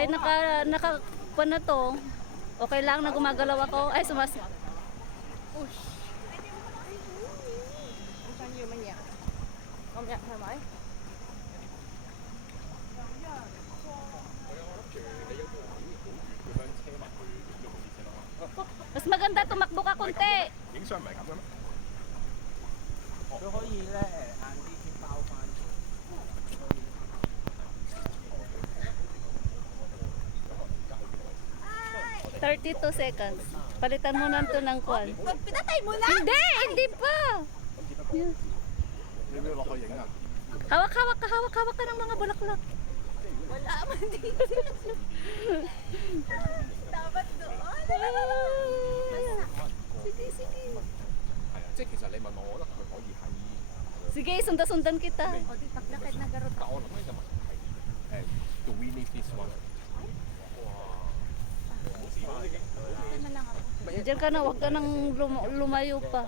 Ay, naka na to. Okay lang na gumagalaw ako. Ay, sumas... Ush. Anh cho nhiều mà nhẹ. Không nhẹ thoải mái. Mas maganda tumakbo ka konti. 影相唔係咁嘅咩？佢可以咧晏啲先包翻。 32 seconds. Palitan mo na ito ng kwan. Pinatay mo na! Hindi! Hindi pa! Yan. 你要唔要落去影啊？ Hawak ka ng mga bulaklak. Wala man dito. Dapat doon. Sige. 係啊，即係其實你問我，我覺得佢可以喺， Sige, sundan kita. O di paglakad na garot. 但我諗呢個問題係do we need this one？ Hindi man lang ako. Diyan ka na, huwag ka nang lumayo pa.